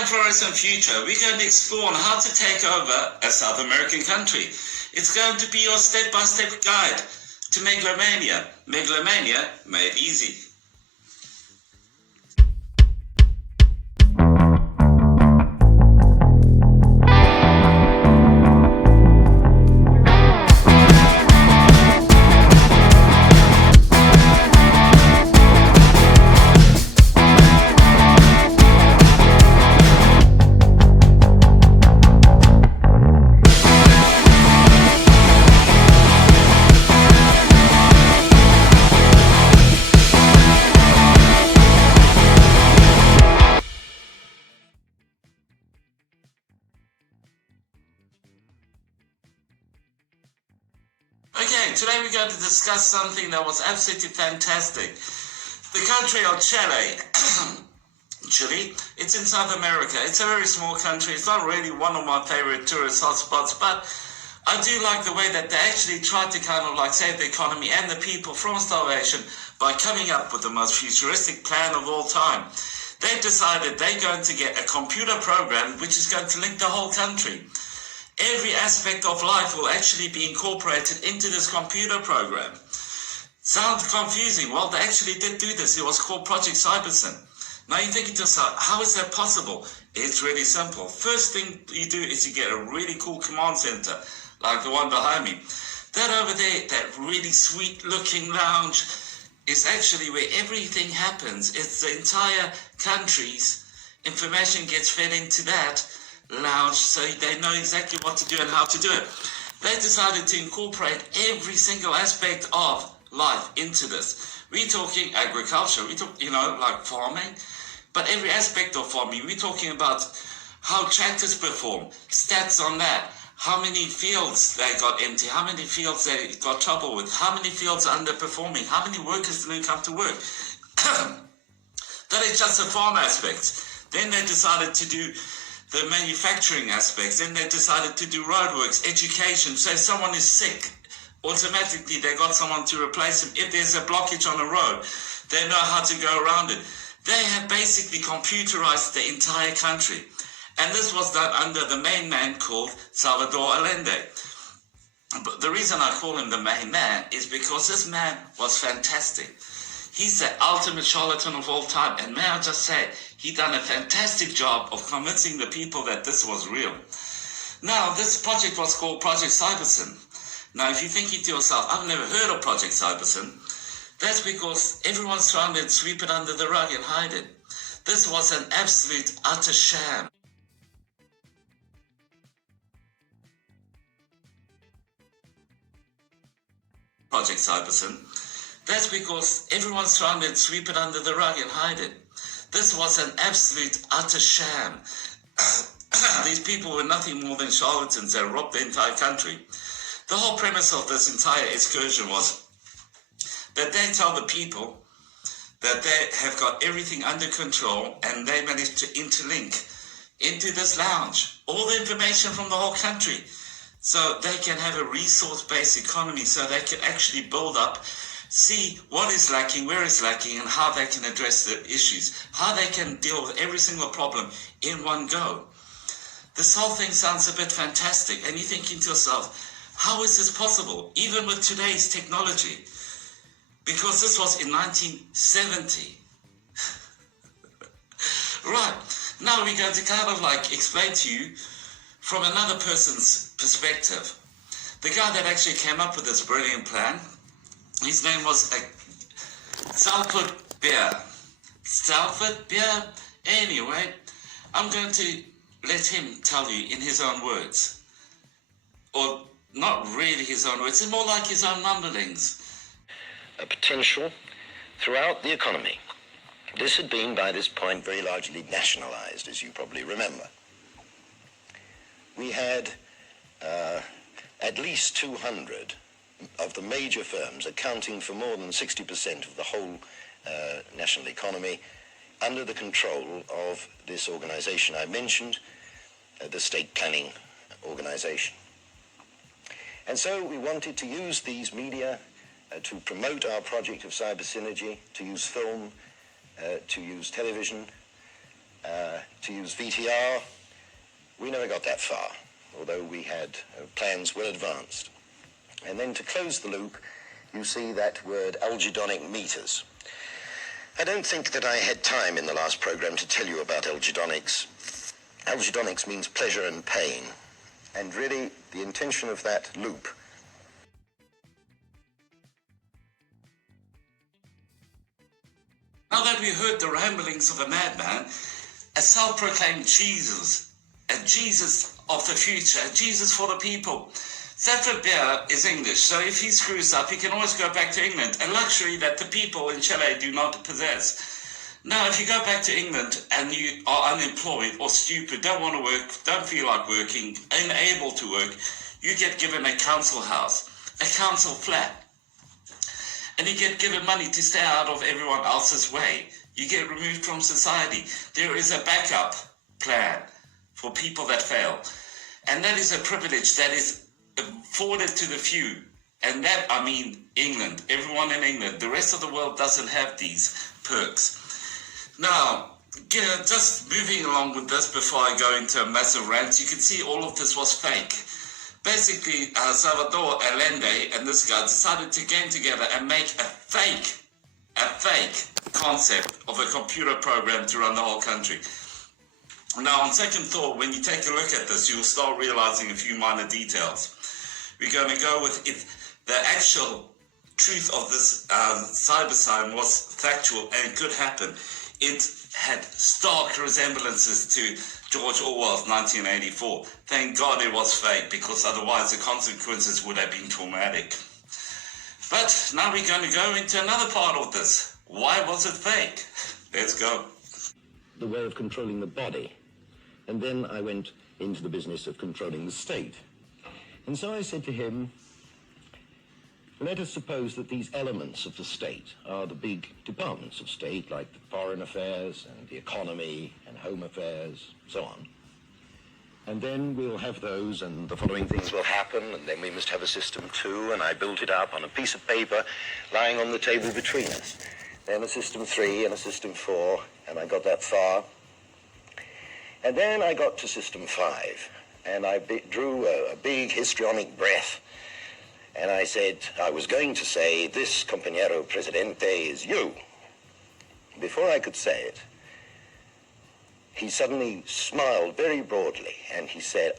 young fluorescent future, we're going to explore on how to take over a South American country. It's going to be your step-by-step guide to megalomania. Megalomania made easy. Okay, today we're going to discuss something that was absolutely fantastic. The country of Chile. Chile, it's in South America. It's a very small country. It's not really one of my favorite tourist hotspots, but I do like the way that they actually tried to kind of like save the economy and the people from starvation by coming up with the most futuristic plan of all time. They've decided they're going to get a computer program which is going to link the whole country. Every aspect of life will actually be incorporated into this computer program. Sounds confusing. Well, they actually did do this. It was called Project Cybersyn. Now you're thinking to yourself, how is that possible? It's really simple. First thing you do is you get a really cool command center, like the one behind me. That over there, that really sweet looking lounge, is actually where everything happens. It's the entire country's information gets fed into that lounge, so they know exactly what to do and how to do it. They decided to incorporate every single aspect of life into this. We're talking agriculture, we talk, like farming, but every aspect of farming. We're talking about how tractors perform, stats on that, how many fields they got empty, how many fields they got trouble with, how many fields are underperforming, how many workers didn't come to work. That is just the farm aspects. Then they decided to do the manufacturing aspects. Then they decided to do roadworks, education. So if someone is sick, automatically they got someone to replace them. If there's a blockage on a road, they know how to go around it. They have basically computerized the entire country. And this was done under the main man called Salvador Allende. But the reason I call him the main man is because this man was fantastic. He's the ultimate charlatan of all time. And may I just say, he done a fantastic job of convincing the people that this was real. Now, this project was called Project Cybersyn. Now, if you're thinking to yourself, I've never heard of Project Cybersyn, that's because everyone's trying to sweep it under the rug and hide it. This was an absolute, utter sham. Project Cybersyn. That's because everyone's trying to sweep it under the rug and hide it. This was an absolute, utter sham. These people were nothing more than charlatans that robbed the entire country. The whole premise of this entire excursion was that they tell the people that they have got everything under control and they managed to interlink into this lounge all the information from the whole country so they can have a resource-based economy, so they can actually build up, see what is lacking, where it's lacking, and how they can address the issues, how they can deal with every single problem in one go. This whole thing sounds a bit fantastic, and you're thinking to yourself, how is this possible, even with today's technology? Because this was in 1970. Right, now we're going to kind of like explain to you from another person's perspective. The guy that actually came up with this brilliant plan, his name was Salford Beer. Salford Beer? Anyway, I'm going to let him tell you in his own words. Or not really his own words, it's more like his own mumblings. A potential throughout the economy. This had been, by this point, very largely nationalized, as you probably remember. We had at least 200 of the major firms accounting for more than 60% of the whole national economy under the control of this organization I mentioned, the State Planning Organization. And so we wanted to use these media to promote our project of cyber synergy, to use film, to use television, to use VTR. We never got that far, although we had plans well advanced. And then to close the loop, you see that word algedonic meters. I don't think that I had time in the last program to tell you about algedonics. Algedonics means pleasure and pain, and really the intention of that loop. Now that we heard the ramblings of a madman, a self-proclaimed Jesus, a Jesus of the future, a Jesus for the people. Stafford Beer is English, so if he screws up, he can always go back to England, a luxury that the people in Chile do not possess. Now, if you go back to England and you are unemployed or stupid, don't want to work, don't feel like working, unable to work, you get given a council house, a council flat. And you get given money to stay out of everyone else's way. You get removed from society. There is a backup plan for people that fail. And that is a privilege that is afforded to the few. And that, I mean, England, everyone in England. The rest of the world doesn't have these perks. Now, just moving along with this before I go into a massive rant, you can see all of this was fake. Basically, Salvador Allende and this guy decided to get together and make a fake concept of a computer program to run the whole country. Now, on second thought, when you take a look at this, you'll start realizing a few minor details. We're going to go with it. The actual truth of this cyber sign was factual and could happen. It had stark resemblances to George Orwell's 1984. Thank God it was fake, because otherwise the consequences would have been traumatic. But now we're going to go into another part of this. Why was it fake? Let's go. The way of controlling the body. And then I went into the business of controlling the state. And so I said to him, let us suppose that these elements of the state are the big departments of state, like the foreign affairs and the economy and home affairs, so on. And then we'll have those, and the following things will happen, and then we must have a system two, and I built it up on a piece of paper lying on the table between us. Then a system three and a system four, and I got that far. And then I got to system five, and I drew a big histrionic breath. And I said, I was going to say, this compañero presidente is you. Before I could say it, he suddenly smiled very broadly, and he said,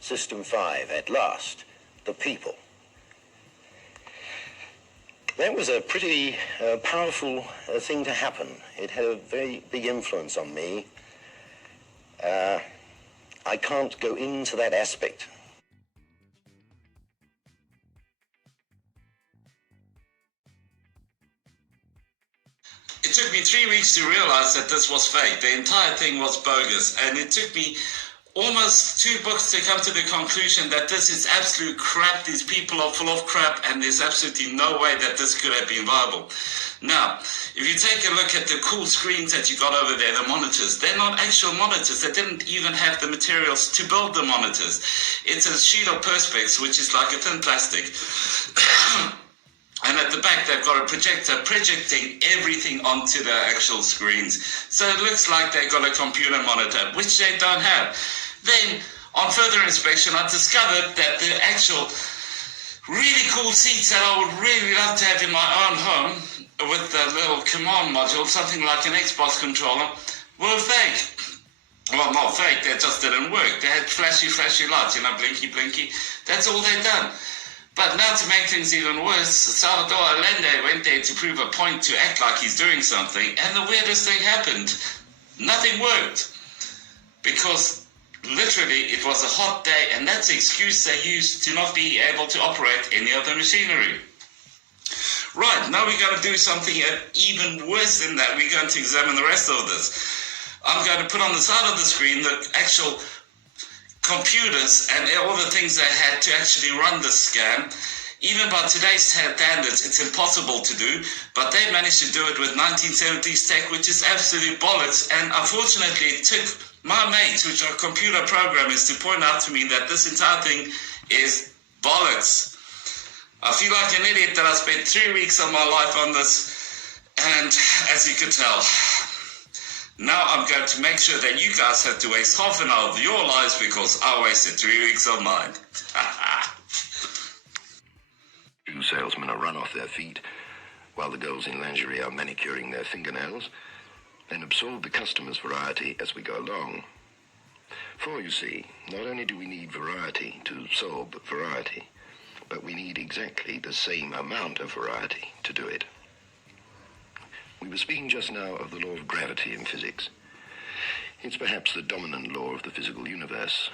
System 5, at last, the people. That was a pretty powerful thing to happen. It had a very big influence on me. I can't go into that aspect. It took me 3 weeks to realize that this was fake. The entire thing was bogus. And it took me almost 2 books to come to the conclusion that this is absolute crap. These people are full of crap, and there's absolutely no way that this could have been viable. Now, if you take a look at the cool screens that you got over there, the monitors, they're not actual monitors. They didn't even have the materials to build the monitors. It's a sheet of perspex, which is like a thin plastic. And at the back, they've got a projector projecting everything onto the actual screens. So it looks like they've got a computer monitor, which they don't have. Then, on further inspection, I discovered that the actual really cool seats that I would really love to have in my own home, with the little command module, something like an Xbox controller, were fake. Well, not fake, they just didn't work. They had flashy lights, blinky, blinky. That's all they'd done. But now, to make things even worse, Salvador Allende went there to prove a point, to act like he's doing something, and the weirdest thing happened. Nothing worked. Because literally it was a hot day, and that's the excuse they used to not be able to operate any of the machinery. Right, now we're going to do something even worse than that. We're going to examine the rest of this. I'm going to put on the side of the screen the actual computers and all the things they had to actually run this scam. Even by today's standards, it's impossible to do, but they managed to do it with 1970s tech, which is absolute bollocks. And unfortunately, it took my mates, which are computer programmers, to point out to me that this entire thing is bollocks. I feel like an idiot that I spent 3 weeks of my life on this, and as you could tell, Now I'm going to make sure that you guys have to waste half an hour of your lives because I wasted 3 weeks of mine. Shoe salesmen are run off their feet, while the girls in lingerie are manicuring their fingernails, then absorb the customer's variety as we go along. For, you see, not only do we need variety to absorb variety, but we need exactly the same amount of variety to do it. We were speaking just now of the law of gravity in physics. It's perhaps the dominant law of the physical universe.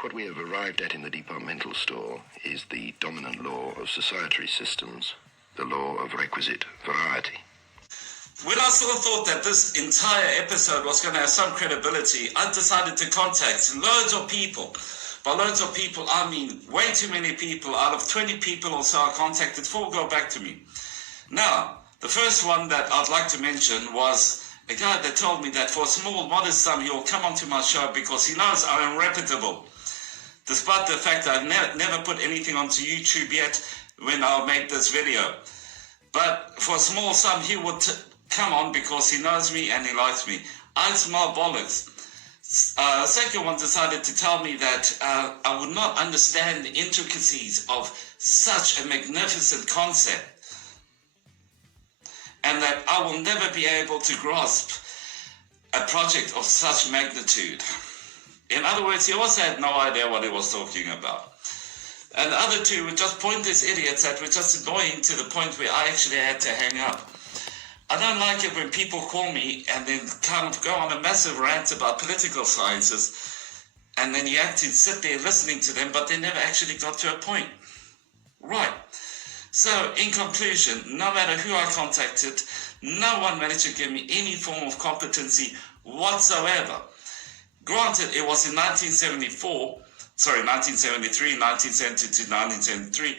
What we have arrived at in the departmental store is the dominant law of societary systems, the law of requisite variety. When I sort of thought that this entire episode was going to have some credibility, I decided to contact loads of people. By loads of people, I mean way too many people. Out of 20 people or so I contacted, 4 got back to me. Now, the first one that I'd like to mention was a guy that told me that for a small, modest sum, he will come onto my show because he knows I'm reputable. Despite the fact that I've never put anything onto YouTube yet when I made this video. But for a small sum, he would come on because he knows me and he likes me. I smell bollocks. Second one decided to tell me that I would not understand the intricacies of such a magnificent concept and that I will never be able to grasp a project of such magnitude. In other words, he also had no idea what he was talking about. And the other two were just pointless idiots that were just annoying to the point where I actually had to hang up. I don't like it when people call me and then kind of go on a massive rant about political sciences and then you have to sit there listening to them, but they never actually got to a point. Right. So, in conclusion, no matter who I contacted, no one managed to give me any form of competency whatsoever. Granted, it was in 1973, 1972, 1973,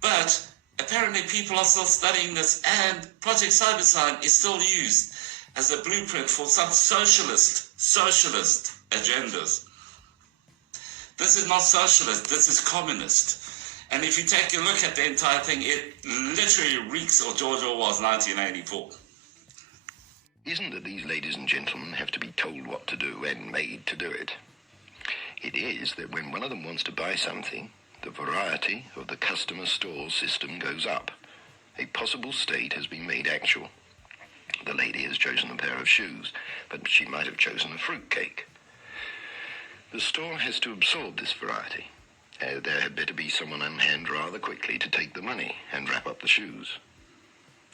but apparently people are still studying this and Project Cyberscience is still used as a blueprint for some socialist agendas. This is not socialist, this is communist. And if you take a look at the entire thing, it literally reeks of George Orwell's 1984. Isn't that these ladies and gentlemen have to be told what to do and made to do it? It is that when one of them wants to buy something, the variety of the customer store system goes up. A possible state has been made actual. The lady has chosen a pair of shoes, but she might have chosen a fruit cake. The store has to absorb this variety. There had better be someone on hand rather quickly to take the money and wrap up the shoes.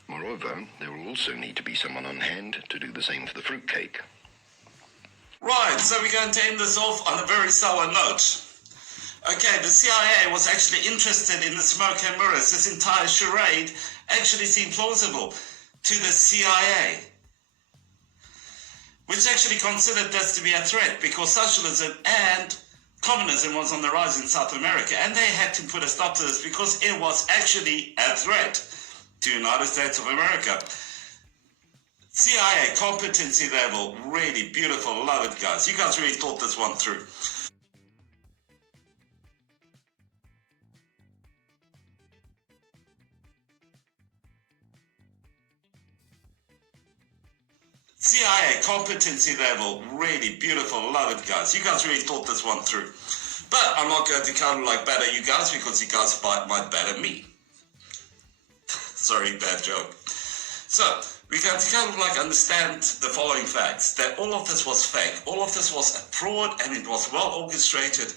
Moreover, there will also need to be someone on hand to do the same for the fruit cake. Right, so we're going to end this off on a very sour note. Okay, the CIA was actually interested in the smoke and mirrors. This entire charade actually seemed plausible to the CIA, which actually considered this to be a threat because socialism and communism was on the rise in South America, and they had to put a stop to this because it was actually a threat to the United States of America. CIA competency level, really beautiful, love it guys. You guys really thought this one through. CIA competency level, really beautiful, love it guys. You guys really thought this one through. But I'm not going to kind of like batter you guys because you guys might batter me. Sorry, bad joke. So, we're going to kind of like understand the following facts. That all of this was fake. All of this was a fraud and it was well orchestrated.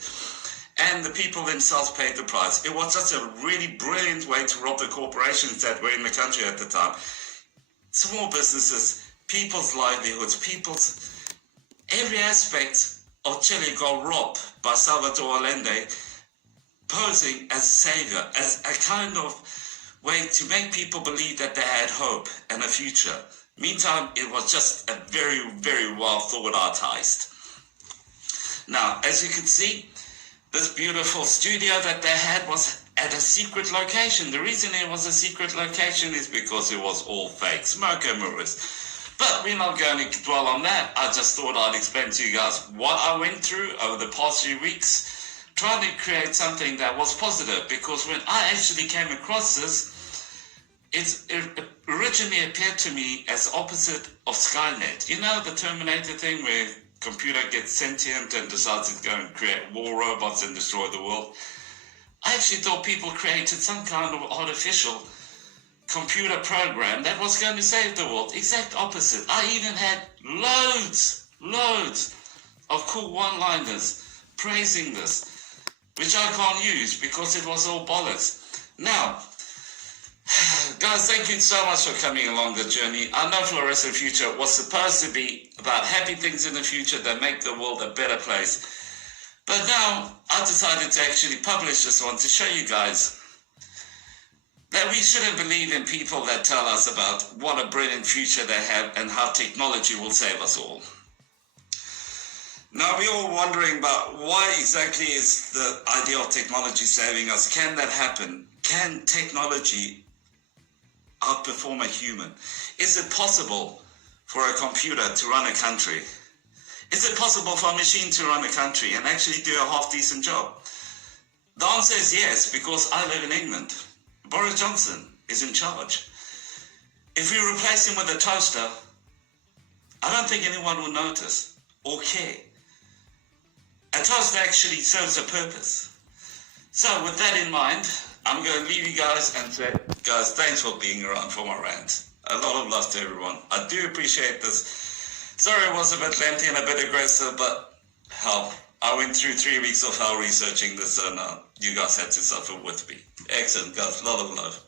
And the people themselves paid the price. It was just a really brilliant way to rob the corporations that were in the country at the time. Small businesses, people's livelihoods, every aspect of Chile got robbed by Salvador Allende, posing as savior, as a kind of way to make people believe that they had hope and a future. Meantime, it was just a very, very well thought out heist. Now, as you can see, this beautiful studio that they had was at a secret location. The reason it was a secret location is because it was all fake smoke and mirrors. But we're not going to dwell on that. I just thought I'd explain to you guys what I went through over the past few weeks, trying to create something that was positive, because when I actually came across this, it originally appeared to me as opposite of Skynet. You know, the Terminator thing where computer gets sentient and decides it's going to create war robots and destroy the world. I actually thought people created some kind of artificial computer program that was going to save the world. Exact opposite. I even had loads of cool one-liners praising this, which I can't use because it was all bollocks. Now, guys, thank you so much for coming along the journey. I know Fluorescent Future was supposed to be about happy things in the future that make the world a better place. But now, I've decided to actually publish this one to show you guys that we shouldn't believe in people that tell us about what a brilliant future they have and how technology will save us all. Now, we're all wondering about why exactly is the idea of technology saving us? Can that happen? Can technology outperform a human? Is it possible for a computer to run a country? Is it possible for a machine to run a country and actually do a half-decent job? The answer is yes, because I live in England. Boris Johnson is in charge. If we replace him with a toaster, I don't think anyone will notice or care. A toaster actually serves a purpose. So with that in mind, I'm going to leave you guys and say, guys, thanks for being around for my rant. A lot of love to everyone. I do appreciate this. Sorry it was a bit lengthy and a bit aggressive, but hell, I went through 3 weeks of hell researching this, and you guys had to suffer with me. Excellent, guys. A lot of love.